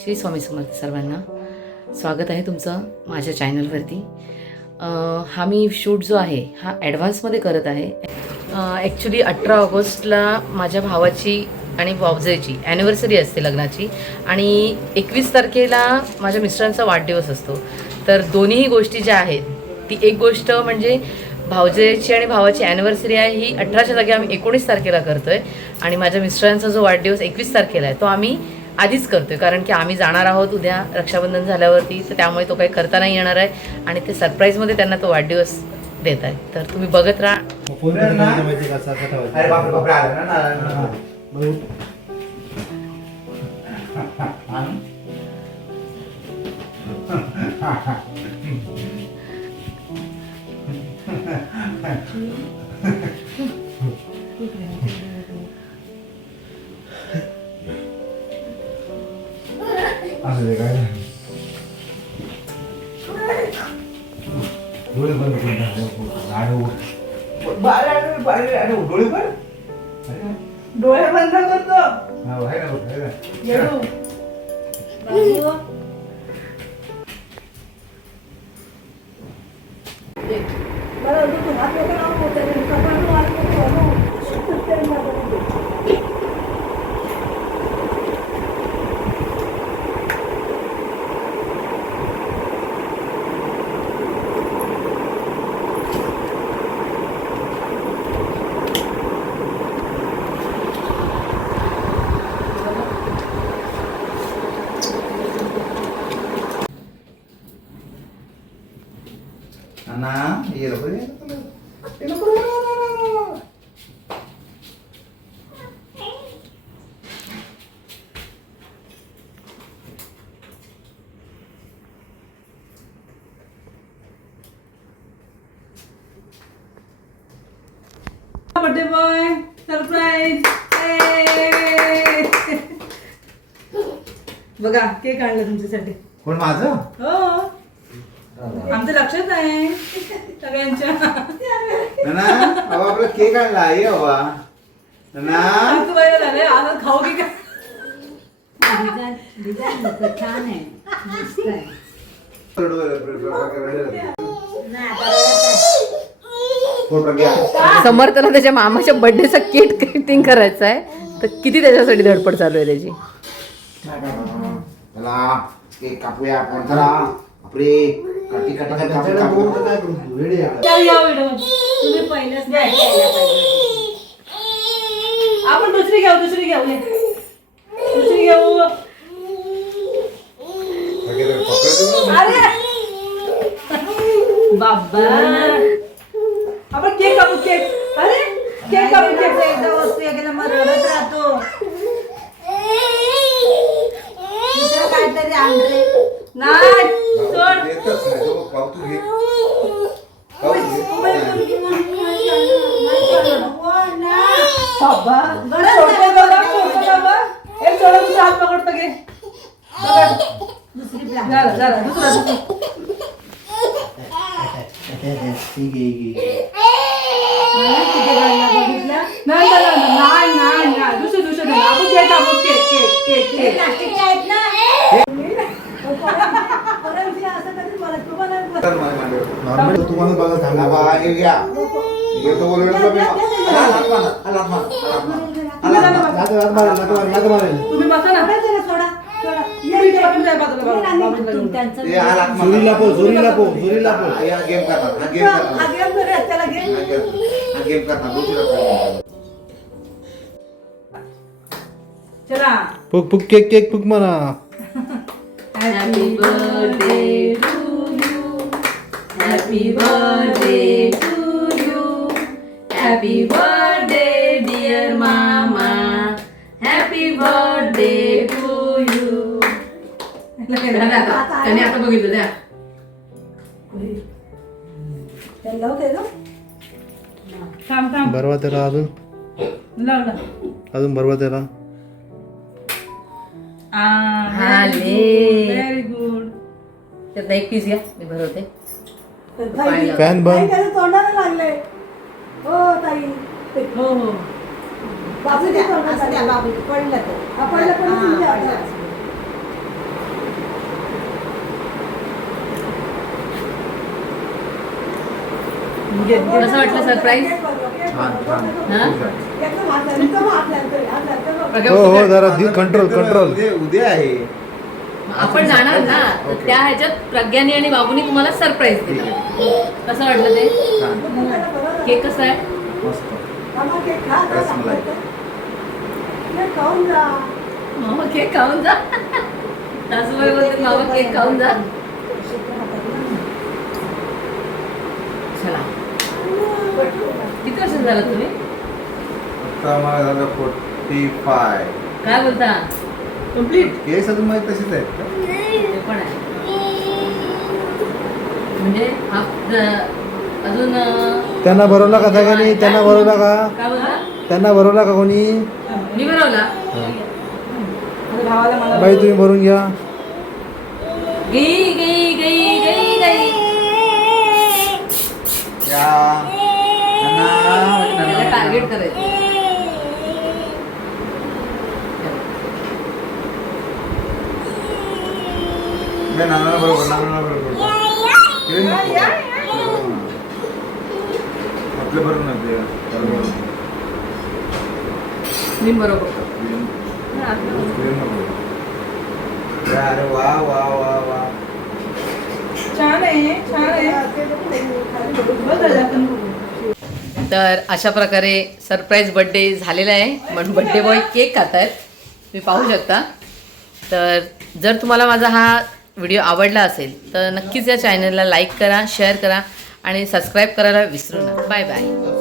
श्री स्वामी समर्थ सर्वांना स्वागत आहे तुमचं माझ्या चॅनलवरती. हा मी शूट जो आहे हा ॲडव्हान्समध्ये करत आहे. ॲक्च्युली 18 ऑगस्टला माझ्या भावाची आणि भावजेची ॲनिव्हर्सरी असते लग्नाची आणि 21 तारखेला माझ्या मिस्टरांचा वाढदिवस असतो. तर दोन्ही गोष्टी ज्या आहेत ती एक गोष्ट म्हणजे भावजेची आणि भावाची ॲनिव्हर्सरी आहे ही 18च्या जागी आम्ही 19 तारखेला करतो आहे आणि माझ्या मिस्टरांचा जो वाढदिवस 21 तारखेला आहे तो आम्ही आधीच करतो आहे, कारण की आम्ही जाणार आहोत उद्या रक्षाबंधन झाल्यावरती, तर त्यामुळे तो काही करता नाही येणार आहे आणि ते सरप्राईजमध्ये त्यांना तो वाढदिवस देत आहे. तर तुम्ही बघत राहा. डोळे बंद करतो. Birthday boy surprise. बघा केक आणला तुमच्यासाठी. कोण माझं? हो आमचं लक्षात आहे सगळ्यांच्या. आपला केक आणला आहे बाबा. तू बरं झालंय आता खाऊ की काय. छान आहे मस्त आहे. समर्थला त्याच्या मामाच्या बर्थडेचा केक कटिंग करायचा आहे, तर किती त्याच्यासाठी धडपड चालू आहे त्याची. चला केक कापूया आपण. चला आपले काटी काटी या व्हिडिओ तुम्ही पहिलेच नाही केलं पाहिजे. आपण दुसरी घेऊ दुसरी घेऊ अरे बाबा आपण केक कापू केक. अरे केक कापू केक. एकदा वस्तू एकाला मग रडत राहतो. दुसरं काहीतरी आण रे. नाही सोड. बाबा छोटं बाबा एक छोटं तुझा हात पकडतो घे. दुसरी झालं दुसरं नाही दुसरं आपण केक कापू केक प्लास्टिकचे आहेत ना. असं कधी बोला तुम्हाला तुम्हाला बघा हे घ्या. घेतो बोलून तुम्ही बसा ना. सोडा गेम करणार. चला फुक फुक केक केक फुक म्हणा. Happy birthday to you. Happy birthday to you. Happy birthday dear Mama. Happy birthday to you. त्याने आता बघितलं द्या. थांब बरवा त्याला अजून लावला. अजून बरवा त्याला. Very good. त्यात एक पीस घ्या, मी भरवते. फॅन बंद. तोंडाला लागले. हो ताई. हो हो बाबू द्या, असं द्या बाबू. पडलं ते. हा, पडलं पण तुमच्या हातात. कसं वाटलं सरप्राईज? छान छान हा? एकदम हात लागले, एकदम हात लागले, हात लागले. प्रज्ञा हो बोलते हो जरा कंट्रोल कंट्रोल. उद्या आहे. आपण जाणार ना तर ओके. त्या ह्याच्यात प्रज्ञानी आणि बाबूनी तुम्हाला सरप्राईज ठीक दिला. आहे. कसं वाटलं ते? छान. केक कसा आहे? मस्त. मामा केक खा, खा, रसमलाई. केक खाऊन जा. मामा केक खाऊन जा. सासूबाई बोलते मामा केक खाऊन जा. चला किती वर्ष झालं तुम्ही? आता मला झालं 45. काय बोलता? कम्प्लीट. केस अजून माझे तसेच आहेत का? ते पण आहे म्हणजे अजून त्यांना भरवला का सगळ्यांनी? त्यांना भरवला का? काय बोलता? त्यांना भरवला का कोणी? मी बनवला. माझ्या भावाला मला बाई तुम्ही भरून घ्या. गई गई गई गई गई या. नाना. टार्गेट करायचं. नाही, नानाला बरोबर, नानाला बरोबर. किरण नको. आपलं बरोबर नाही ते. बरोबर. मी बरोबर करतो. किरण नको. या, अरे वा वा वा वा. छान आहे, छान आहे. बघ दादा, आपण बघू. तर अशा प्रकारे सरप्राईज बर्थडे झालेला आहे. पण बर्थडे बॉय केक खात आहेत, तुम्ही पाहू शकता. तर जर तुम्हाला माझा हा व्हिडिओ आवडला असेल तर नक्कीच या चॅनलला लाईक करा, शेअर करा आणि सबस्क्राईब करायला विसरू नका. Bye bye.